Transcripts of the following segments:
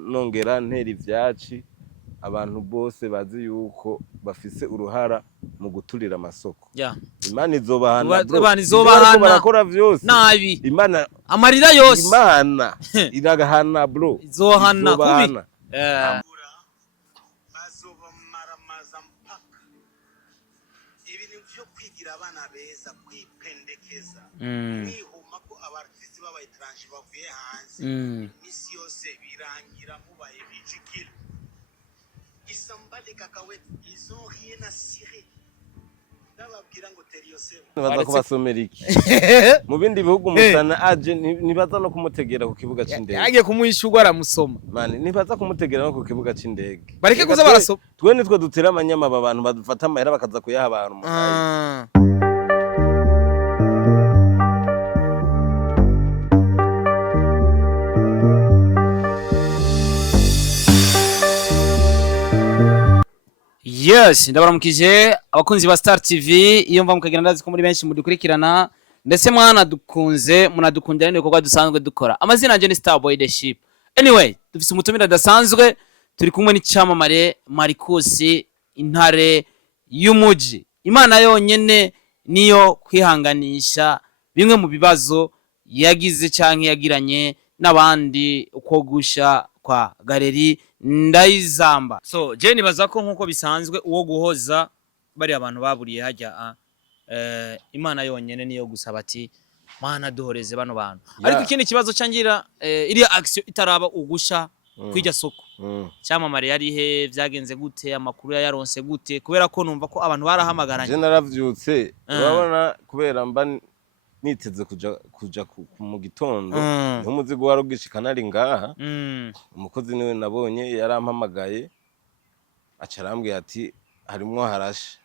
nongera ntera ivyaci abantu bose bazi yuko bafise uruhara mu guturira amasoko. Imana izobahana bro. Imana izobahana barakora vyose. Nabi. Imana amarira yose. Imana iragahana bro. Izohana kubi. Bazobamaramaza mpaka. Ibintu vyo kwigira abana beza kwipendekeza. Mwihuma ko abartiste b'abayitranje bavuye hanze. Misi yose birangira mubaye bijikira. Isambale kakawe ils ont rien à cirer. Nababwira ngo teriose. Baza kubasomera iki? Mu bindi bihugu musana aje nibaza no kumutegera ku kibuga c'indege. Yagiye kumwishurwa aramusoma. Mani nibaza kumutegera no ku kibuga c'indege. Bareke kuza barasoma. Twe nitwe dutera amanyama abantu badufata amahera bakaza kuyaha abantu mu Yes, ndabaramukije abakunzi ba Star TV iyo mva mukagenda ndazi ko muri benshi mudukurikirana ndetse mwana dukunze munadukundira n'ibikorwa dusanzwe dukora. Amazina anje ni Starboy the Ship. Anyway, dufise umutumira dasanzwe turi kumwe n'icamamare Marcus intare y'umuji. Imana yonyene niyo kwihanganisha bimwe mu bibazo yagize canke yagiranye n'abandi uko gusha kwa galeri Ndayizamba. So je nibaza ko nkuko bisanzwe uwo guhoza bari abantu baburiye hajya Imana yonyene niyo gusaba ati mana duhoreze bano bantu. Ariko ikindi kibazo cangira iri action itaraba ugusha kwijya soko. Cyamamare yari he vyagenze gute amakuru yaronse gute kubera ko numva ko abantu barahamagaranye. Je naravyutse urabona kubera mba niteze kuja mu gitondo umuzigo warugishikana ari ngaha umukozi niwe nabonye yarampamagaye acarambwiye ati harimwo harashe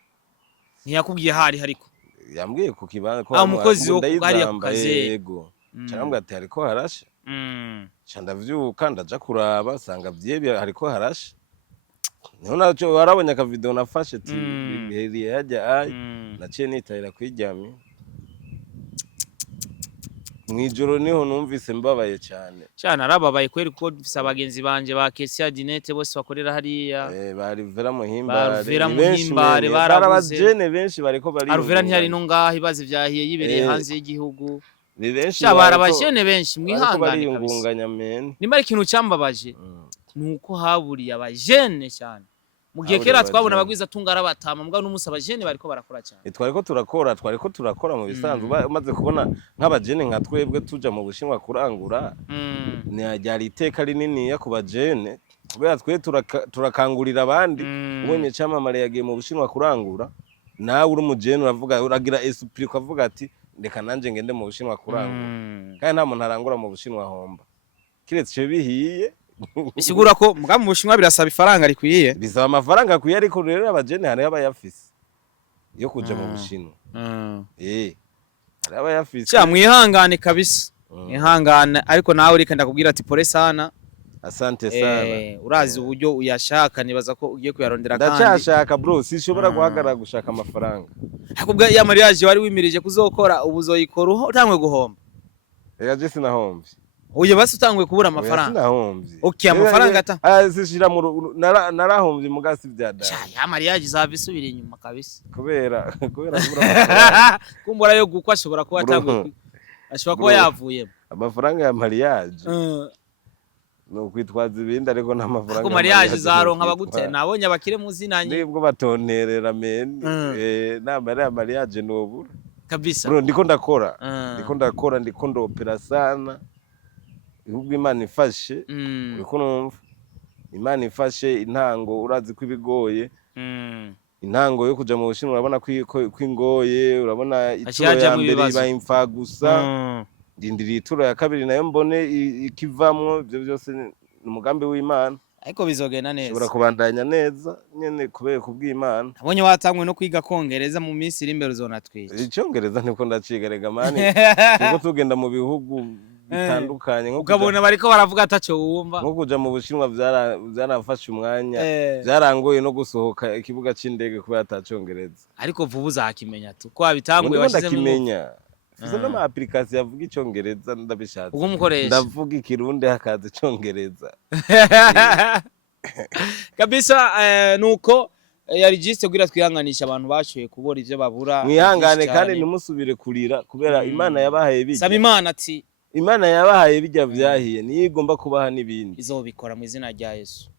ntiyakubwiye hariko yambwiye ku kibanza ko umukozi wo kugari yakukaze yego acarambwiye ati hariko harashe ndavyuka ndaja kuraba sanga vyebye hariko harashe niho naco warabonye aka video nafashe ati biheriye hajya naciye nitahira kwijyamye mwijoro niho numvise mbabaye cyane arababaye kweri ko dufise abagenzi banje ba Kesia Dinette bose bakorera hariya bari Vera Muhimbare barabajene benshi bariko bari Aruvera ntiyari no ngaho ibaze vyahiye yibereye hanze y'igihugu ni benshi barabajene benshi mwihangane kabisa nimba ikintu cyambabaje nuko haburiye abajene cyane mugiye kera twabona abagwiza tungara batama mbwa n'umunsi abajene bariko barakora cyane twariko turakora mu bisanzwe umaze kubona nk'abajene nka twebwe tuja mu Bushinwa kurangura ni ryari iteka rinini ya kubajene kubera twe turakangurira abandi ubonye cyamamare yagiye mu Bushinwa kurangura nawe uri umujene uravuga uragira esprit ukavuga ati ndeka nanje ngende mu Bushinwa kurangura kandi nta muntu arangura mu Bushinwa homba kiretse bihiye bisigura ko mbwa mu Bushinwa birasaba ifaranga rikwiye bisaba amafaranga akwiye ariko rero abajene hari abayafise yo kuja mu Bushinwa hari abayafise cya mwihangane kabisa mwihangane ariko nawe reka ndakubwira ati pole sana asante sana urazi uburyo uyashaka nibaza ko ugiye kuyarondera kandi ndacashaka bro sishobora guhagarara gushaka amafaranga akubwa ya mariage wari wimirije kuzokora ubuzoyikora utangwe guhomba je sinahomvye uye basi utangwe kubura amafaranga okay amafaranga ata zishira mu narahomvye mugasi byadara ya mariage zabisubira inyuma kabisa kubera kumbura yo gukwa ashobora kuba atangwe ashobora kuba yavuyemo amafaranga ya mariage no kwitwaza ibindi ariko nta mafaranga ko mariage zaronka abagute nabonye abakire muzinanye nibwo batonterera men namara ya mariage nobura kabisa bro ndiko ndakora ndiko ndopera sana ubwo Imana ifashe uriko numva Imana ifashe intango urazi ko ibigoye intango yo kuja mu Bushinwa urabona ko ingoye urabona ituro ya mbere iba imfa gusa ndindiriye ituro ya kabiri nayo mbone ikivamwo ibyo byose ni umugambi w'Imana ariko bizogenda neza ushobora kubandanya neza nyene kubera kubw'Imana abonye watangwe no kwiga kongereza mu minsi iri imbere uzonatwica icyongereza niko ndacigarega mani niko tugenda mu bihugu bitandukanye nko ukabona bariko baravuga ataco wumva nko kuja mu Bushinwa byaranafashe umwanya byarangoye no gusohoka ikibuga c'indege kubera atacongereza ariko vuba uzakimenya tu ko abitanguye washizemo ndakimenya mfise n'ama application avuga icongereza ndabishatse ubwo mukoresha ndavuga ikirundi hakaza icongereza kabisa. Nuko yari juste kugira twihanganisha abantu bashoye kubora ivyo babura. mwihangane kandi ntimusubire kurira kubera Imana yabahaye bijya. Saba Imana ati Imana yabahaye bijya vyahiye niyo igomba kubaha n'ibindi. Izobikora mu izina rya Yesu.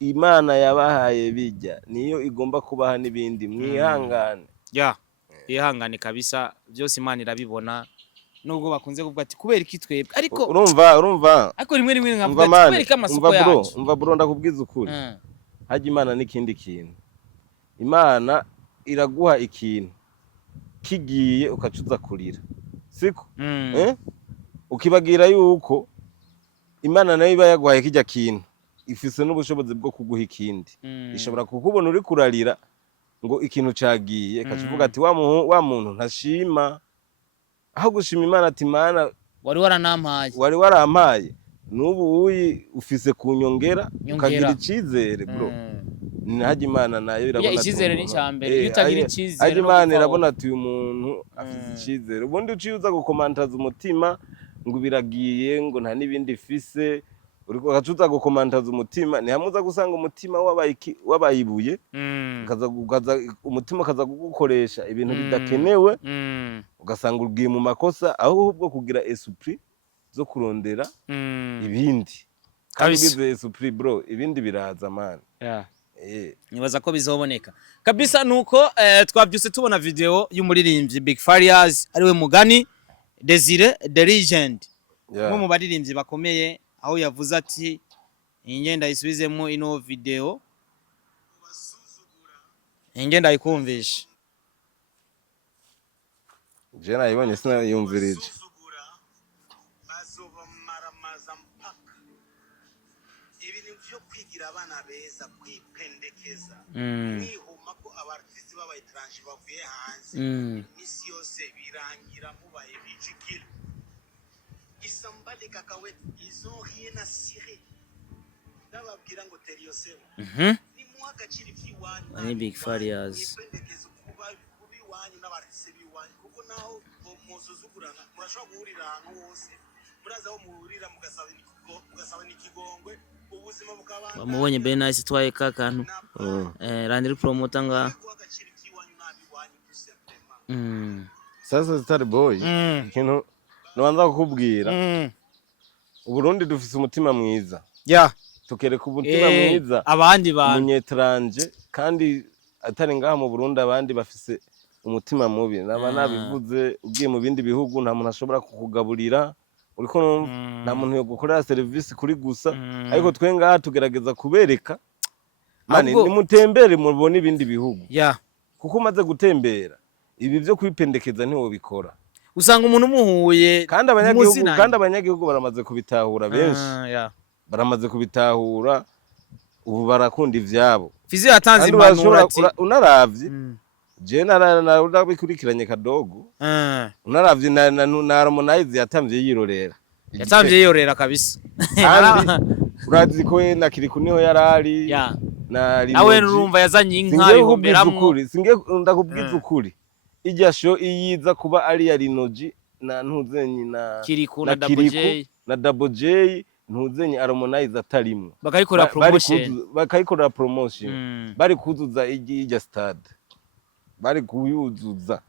Imana yabahaye bijya niyo igomba kubaha n'ibindi. Mwihangane. Ya. Ihangane kabisa byose Imana irabibona. Nubwo bakunze kuvuga ati kubera iki twebwe ariko urumva ariko rimwe nkavuga ati kubera iki amasoko yacu. Umva bro ndakubwiza ukuri. Haje Imana n'ikindi kintu. Imana iraguha ikintu kigiye ukacuza kurira. Siko? Ukibagira yuko Imana nayo iba yagwaye kijya kintu ifise n'ubushobozi bwo kuguha ikindi. Ishobora kukubona uri kurarira ngo ikintu cagiye kacuvuga ati wa muntu ntashima aho gushima Imana ati Mana wari warampaye n'ubu uyi ufise kunyongera ukagira icizere bro. Haje Imana nayo irabona icizere ni cyambere iyo utagira icizere haje Imana irabona ati uyu muntu afise icizere ubundi uciuza gukomantaza umutima ngo biragiye ngo nta nibindi fise uriko gacuza gukomantaza umutima ni hamuza gusanga umutima wabayibuye kaza umutima kaza gukoresha ibintu bidakenewe ugasanga ugiye mu makosa ahubwo kugira esprit zo kurondera ibindi kandi bize esprit bro ibindi biraza man. Nibaza ko bizoboneka kabisa. Nuko twabyuse tubona video y'umuririmbyi Big Farious ariwe Mugani Desire the Legend mu baririmbyi bakomeye aho yavuze ati ingenda isubizemo ino video ingenda ikumvisha je nayibonye sinayumvirije ibintu byo kwigira abana beza kwipendekeza mwihuma ko abartiste b'abayitranje bavuye hanze imisi yose birangira mubaye bijikira isambale kakawe ils ont rien à cirer ndababwira ngo teriosemo ni muhagacira ivy'iwanyu ni Big Farious kwipendekeza kuba kubiwanyu n'abartiste biwanyu kuko naho muzuzugurana murashobora guhurira ahantu hose muraza aho muhurira mugasaba n'ikigongwe ubuzima bukabana bamubonye Ben Nice twaye kakantu randiri promoter nga sasa Star Boy kintu nobanza kukubwira Uburundi dufise umutima mwiza tukereka umutima mwiza abandi bantu munyetranje kandi atari ngaha mu Burundi abandi bafise umutima mubi naba nabivuze ugiye mu bindi bihugu nta muntu ashobora kukugaburira uriko nta muntu yo gukorera service kuri gusa ariko twe ngaha tugerageza kubereka mani nimutembere mubone ibindi bihugu kuko umaze gutembera ibi byo kwipendekeza ntiwo bikora usanga umuntu umuhuye kandi abanyagihugu baramaze kubitahura benshi baramaze kubitahura ubu barakunda ivyabo Fizi yatanze impanuro ati unaravye je narabikurikiranye kadogo unaravye na Harmonize yatamvye yirorera kabisa urazi ko na Kiriku niho yarari nawe urumva yazanye inka ihomberamwo ndakubwiza ukuri ijya show iyiza kuba ari ya Rinoji na ntuzenyi na Kiriku na Double J ntuzenyi Harmonize atarimwe bakayikorera promotion bari kuzuza ijya stade bari kuyuzuza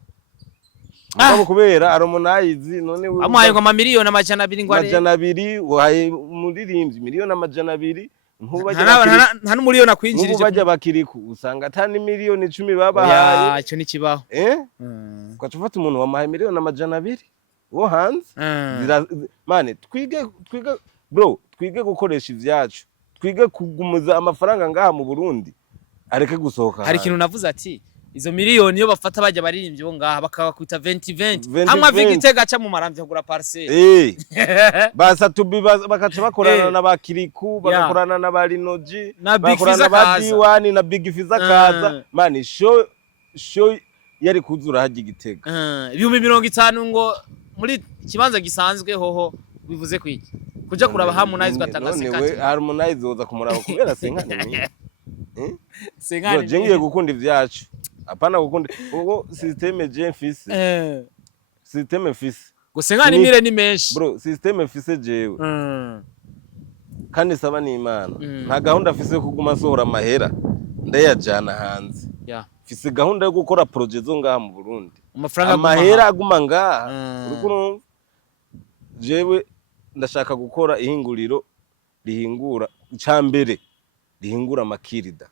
kubera Harmonize none amuhaye ngo amamiliyoni amajana 2 ngo ari wahaye umuririmbyi miliyoni amajana 2 nta n'umuliyoni akwinjirije bajya bakiriku usanga atani miliyoni 10 babahaye icyo ni kibaho ukacufata umuntu wamahaye miliyoni amajana 2 wo hanze mane twige bro twige gukoresha ivyacu twige kugumuza amafaranga ngaha mu Burundi areke gusohoka hari kintu navuze ati izo miliyoni yo bafata bajya baririmbye bo ngaha bakabakwita 2020 hamwe Vigitega aca mu maramvye kugura parcelle basa tubi bakaca bakorana na bakiriku bagakorana na barinoji bakorana na badiwani na Big Fiza kaza mani show yari kuzura haje Igitega 50 ngo muri kibanza gisanzwe hoho bivuze kwiki kuja kuraba Harmonize gatanga 50 Harmonize oza kumuraba kubera senkane senkane jengiye gukunda ivyacu apana gukunda uko systeme je mfise system mfise gusa nkani mire ni menshi bro, system mfise jewe kandi saba n'Imana nta gahunda afise yo kuguma asohora amahera ndayajana hanze. Mfise gahunda yo gukora projet zo ngaha mu Burundi, amahera aguma ngaha. Uriko jewe ndashaka gukora ihinguriro rihingura icambere, rihingura amakirida,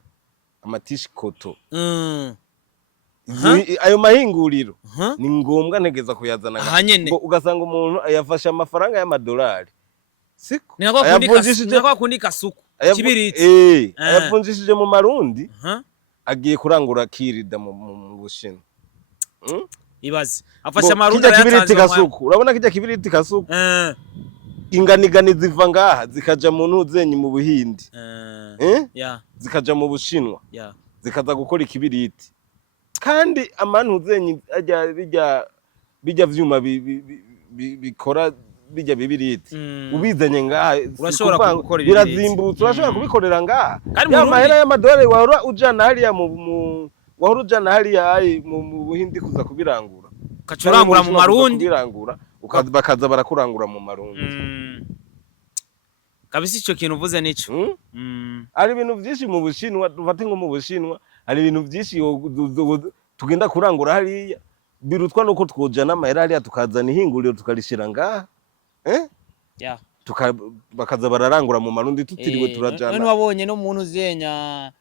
amatishikoto. Ayo mahinguriro ni ngombwa ntegeza kuyazana ngo ugasanga umuntu ayafasha amafaranga y'amadolari. Siko nako kundi kasuku kibiriti ayavunjishije mu marundi agiye kurangura kirida mu Bushinwa. Ibaze afasha marundi yatanze kasuku. Urabona kijya kibiriti kasuku inganigani ziva ngaha zikaja mu ntuzenyi mu Buhindi zikaja mu Bushinwa zikaza gukora ikibiriti, kandi amantuzenyi ajya bijya vyuma bikora bijya bibiriti ubizanye ngaha urashobora gukora birazimbutse, urashobora kubikorera ngaha. Ya mahera y'amadolari wahora ujana hariya wahora ujana hariya mu Buhindi kuza kubirangura, kacurangura mu marundi kubirangura bakaza barakurangura mu marundi. Kabisa ico kintu uvuze nico. Ari ibintu byinshi mu Bushinwa, dufate nko mu Bushinwa ari ibintu byinshi tugenda kurangura hariya birutwa nuko twojana amahera hariya tukazana ihinguriro tukarishira ngaha bakaza bararangura mu marundi tutiriwe turajana. None wabonye no muntu zenya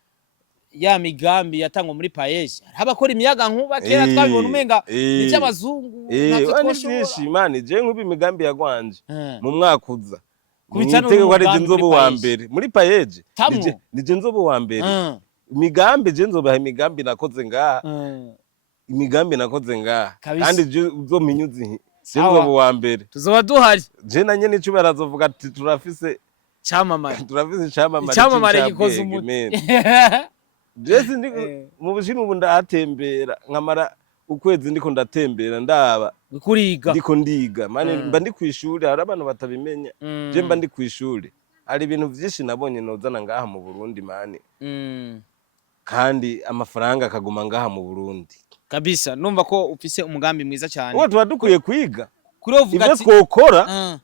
ya migambi yatangwa muri payeje abakora imiyaga nkuba kera twabibona umenga ni by'abazungu natwe twoshobora. Imana je nkubi imigambi yagwanje mu mwaka uza kubitano warije nzobo wa mbere muri payeje nije nzobo wa mbere. Imigambi je nzobaha imigambi nakoze ngaha, imigambi nakoze ngaha kandi je uzominyuzi nzobo wa mbere tuzoba duhari. Je nanye nico barazovuga ati turafise cyamamare gikoze umuti. Jesi mu Bushinwa ubu ndahatembera nkamara ukwezi ndiko ndatembera ndaba kuriga ndiko ndiga mane mba ndi kwishuri. Hari abantu batabimenya je mba ndi kwishuri, ari ibintu byinshi nabonye nozana ngaha mu Burundi mane kandi amafaranga akaguma ngaha mu Burundi kabisa. Numva ko ufise umugambi mwiza cyane, uwo tuba dukwiye kwiga kurovuga ati twokora.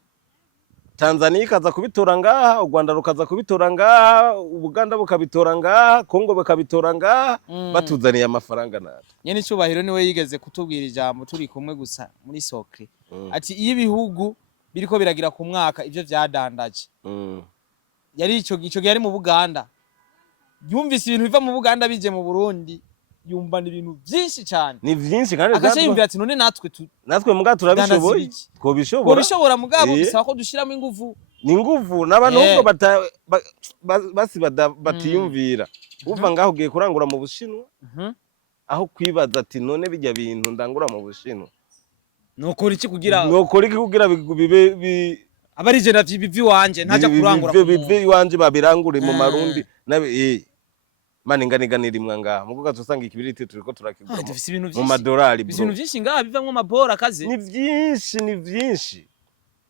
Tanzania ikaza kubitora ngaha, u Rwanda rukaza kubitora ngaha, Uganda bukabitora ngaha, Kongo bukabitora ngaha, batuzaniye amafaranga natwe. Nyene cyubahiro niwe yigeze kutubwira ijambo turi kumwe gusa muri Sokre ati iyo ibihugu biriko biragira ku mwaka ivyo vyadandaje yari ico yari mu Buganda, yumvise ibintu biva mu Buganda bije mu Burundi yumva ni ibintu byinshi cyane. Ni byinshi kandi akashimvira ati none natwe muga turabishoboye twobishobora mugabo bisaba ko dushiramo ingufu. Ni ingufu n'abantu ngo batiyumvira uva ngaho ugiye kurangura mu Bushinwa aho kwibaza ati none bijya bintu ndangura mu Bushinwa nokora iki kugira bibe abari je navyi bivi wanje ntaja kurangura bivi wanje babirangure mu marundi nabe mani nganiganira imwe ngaha mukuga tusanga ikibiriti turiko turakigura mu madolari bro. Ibintu byinshi ngaha bivamwe amabora akaze ni byinshi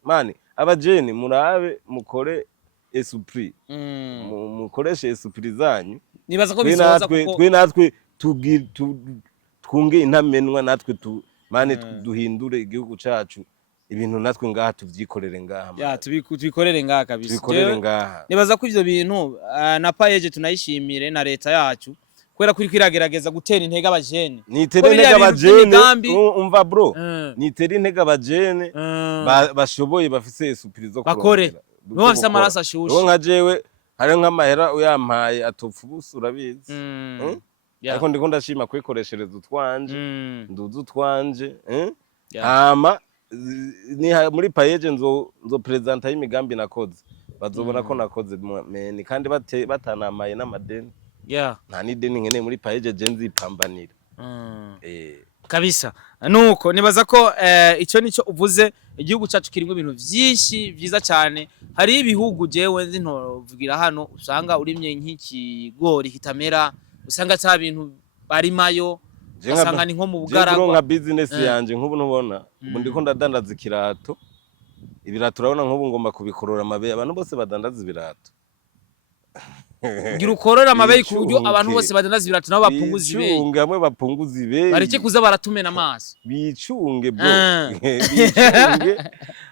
mani. Abajeni murabe mukore esprit mukoreshe esprit zanyu. Nibaza ko bisoza kuko natwe twunge intamenwa natwe mani duhindure igihugu cacu, ibintu natwe ngaha tuvyikorere ngaha tubikorere ngaha kabisa. Tubikorere ngaha. Nibaza ko ivyo bintu na payeje tunayishimire na leta yacu kwera kuri kwiragerageza gutera intege abajene. Nitera intege abajene umva bro, nitera intege abajene bashoboye bafise esprit zo bakore no bafise amaraso ashushe. Nka jewe hari nk'amahera uyampaye atopfa ubusa urabizi. Ariko ndiko ndashima kwikoreshereza utwanje nduzu twanje hama ni muri payeje nzo presenta y'imigambi nakoze bazobona ko nakoze meni kandi batanamaye n'amadeni nta n'ideni nkene muri payeje je nzipambanira kabisa. Nuko nibaza ko ico nico uvuze, igihugu cyacu kirimo ibintu byinshi byiza cyane. Hari ibihugu jewe nzi ntovugira hano usanga urimye nk'ikigori kitamera, usanga cya bintu barimayo usanga ni nko mu Bugaragwa. Nka business yanje nk'ubu ntubona ubu ndiko ndadandaza ikirato, ibirato urabona nk'ubu ngomba kubikorora amabe abantu bose badandaza ibirato ngira ukorora amabeye ku buryo abantu bose badandaza ibirato nabo bapunguza ibeye bicunge hamwe bapunguza ibeye bareke kuza baratumena amaso bicunge bro bicunge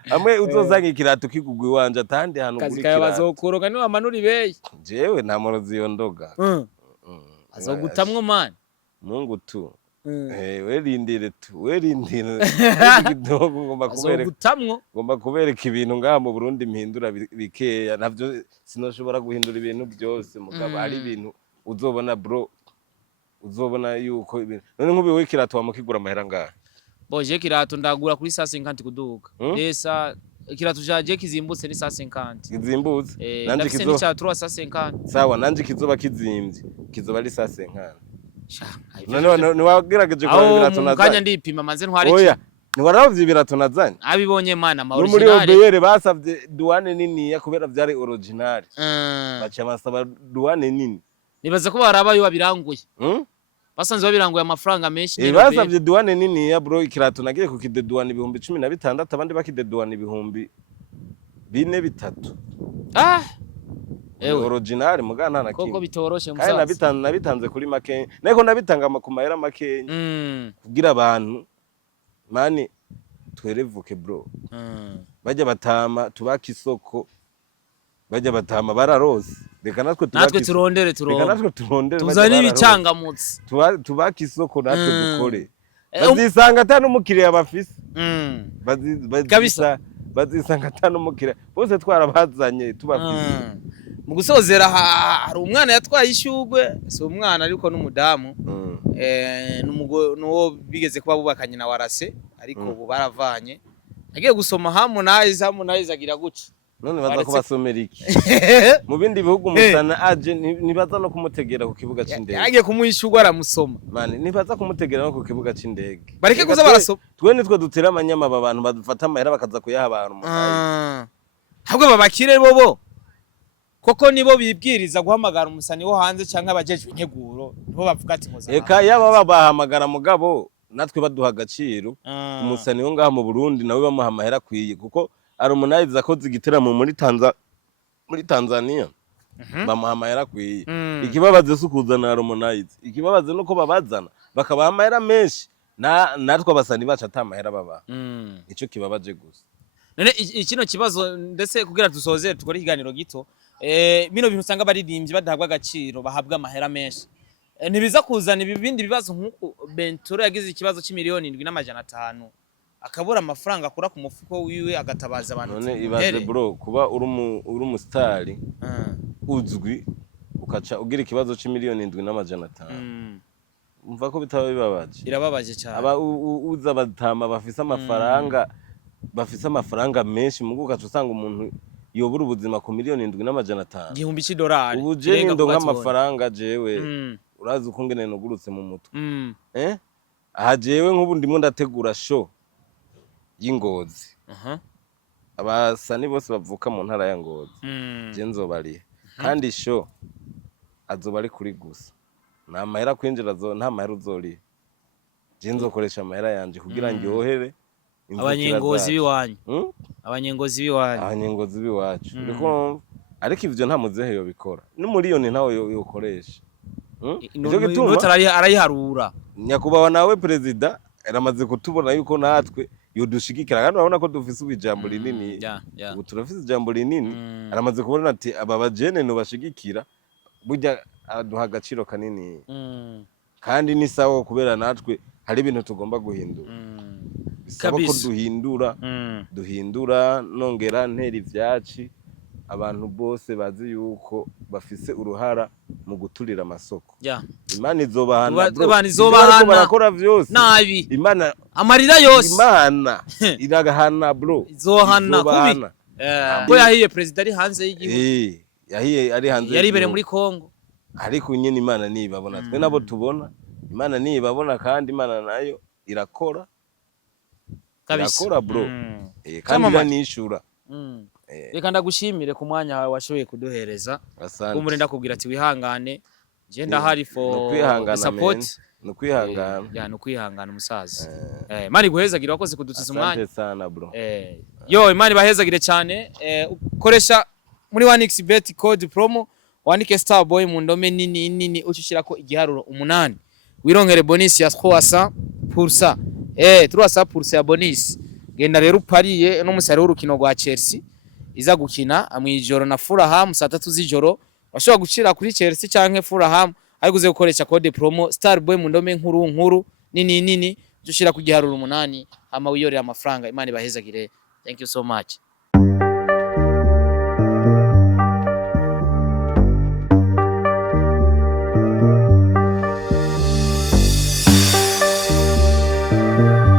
hamwe uzozanga ikirato kigugwa iwanje atandi hantu kazi kuri kawe kirato bazokoroga niwe amanura ibeye jewe nta murozi yondoga azogutamwo man Mungu tu werindire tu werindire ngomba kubereka ibintu ngaha mu Burundi mpindura bikeya navyo sinoshobora guhindura ibintu byose mugabo hari ibintu uzobona bro uzobona yuko ibintu none nk'ubiwe ikirato wamukigura amahera ngaha boje kirato ndagura kuri 150 kuduka esa ikirato jaje kizimbutse ni 150 kizimbutse nanje kizoba cha 350 sawa nanje kizoba kizimbye kizoba ari 150 none wagerageje kwa ibirato nazanye kanya ndipima manze ntware oya ntiwaravye ibirato nazanye abibonye mana ma original muri obeyere basavye douane nini ya kubera vyari original bacha basaba douane nini nibaza ko barabayo babiranguye basanze babiranguye amafaranga menshi basavye douane nini ya bro ikirato nagiye kukide douane 16,000 abandi bakide douane 4,300 ewe original mugana na koko bitoroshe musaza kandi nabitanze kuri make nako nabitanga ku mahera make kugira abantu mani twerevuke bro bajya batama tubaka isoko bajya batama bararose reka natwe turondere tuzane ibicangamutse tubaka isoko natwe dukore bazisanga atanu umukiriya bafise bazisanga atanu umukiriya bose twarabazanye tubafise mu gusozera hari umwana yatwaye ishugwe so umwana ariko n'umudamu nuwo bigeze kuba bubakanye na warase ariko ubu baravanye agiye gusoma Harmonize agira guca none baza kubasomera iki mu bindi bihugu musana aje nibaza no kumutegera ku kibuga c'indege agiye kumuyishugwa aramusoma mane nibaza kumutegera no ku kibuga c'indege bareke kuza barasoma twe nitwe dutera amanyama abantu badufata amahera bakaza kuyaha abantu mu habwo babakire bobo koko nibo bibwiriza guhamagara umusani wo hanze canke abajejwe integuro nibo bavuga ati muza eka yaba babahamagara mugabo natwe baduha agaciro umusani wo ngaha mu Burundi nawe bamuha amahera kwiye kuko Harmonize akoze igiteramo muri Tanzania bamuha amahera kwiye ikibabaze sukuzana Harmonize ikibabaze nuko babazana bakabaha amahera menshi natwe abasani bacu atamahera baba ico kibabaje gusa none ikino kibazo ndetse kugira dusoze tukore ikiganiro gito bino bintu usanga baririmbye badahabwa agaciro bahabwa amahera menshi ntibiza kuzana ibindi bibazo nk'uko Benturo yagize ikibazo c'imiliyoni 7,500 akabura amafaranga akura ku mufuko wiwe agatabaza abantu none ibaze bro kuba uri umustar uzwi ukaca ugira ikibazo c'imiliyoni 7,500 umva ko bitaba bibabaje irababaje cyane aba uza batama bafise amafaranga menshi mugo ukaca usanga umuntu yobura ubuzima ku miliyoni 7,500 igihumbi c'idolari ubuje ndo nk'amafaranga jewe urazi uko ngene nogurutse mu mutwe aha jewe nk'ubu ndimo ndategura show y'Ingozi abasani bose bavuka mu ntara ya Ngozi je nzobari kandi show azoba ari kuri gusa nta mahera kwinjira nta mahera uzori je nzokoresha amahera yanje kugira ndyohere abanyengozi biwanyu abanyengozi biwacu uriko ariko ivyo nta muzehe yo bikora n'umuriyoni ntawe yokoresha ivyo gituma arayiharura nyakubawa nawe president aramaze kutubona yuko natwe yodushigikira kandi urabona ko dufise ijambo rinini ubu turafise ijambo rinini aramaze kubona ati aba bajene no bashigikira burya aduha agaciro kanini kandi ni sawa kubera natwe hari ibintu tugomba guhindura bisaba ko duhindura nongera ntera ivyaci abantu bose bazi yuko bafise uruhara mu guturira amasoko Imana izobahana barakora vyose nabi Imana amarira yose Imana iragahana bro izohana kubi ko yahiye president ari hanze y'igihugu yahiye ari hanze yari bere muri Kongo ariko nyene Imana nibabona twe nabo tubona Imana nibabona kandi Imana nayo irakora irakora bro kandi iranishura reka ndagushimire ku mwanya wawe washoboye kuduhereza kumuri ndakubwira ati wihangane je ndahari for support no kwihangana no kwihangana umusaza mari guhezagira wakoze kudutiza umwanya asante sana bro yo imani bahezagire cyane ukoresha muri 1xbet code promo wandike Starboy mu ndome nini nini ucishirako igiharuro 8 wirongere bonus ya 300%. 300% ya bonus. Genda rero upariye no musare w'urukino rwa Chelsea iza gukina amwijoro na Fulham saa 3 z'ijoro. Washobora gucira kuri Chelsea canke Fulham ariko uze gukoresha code promo Starboy mu ndome nkuru nini ushira ku giharuro 8 hama wiyorera amafaranga. Imana ibahezagire. Thank you so much.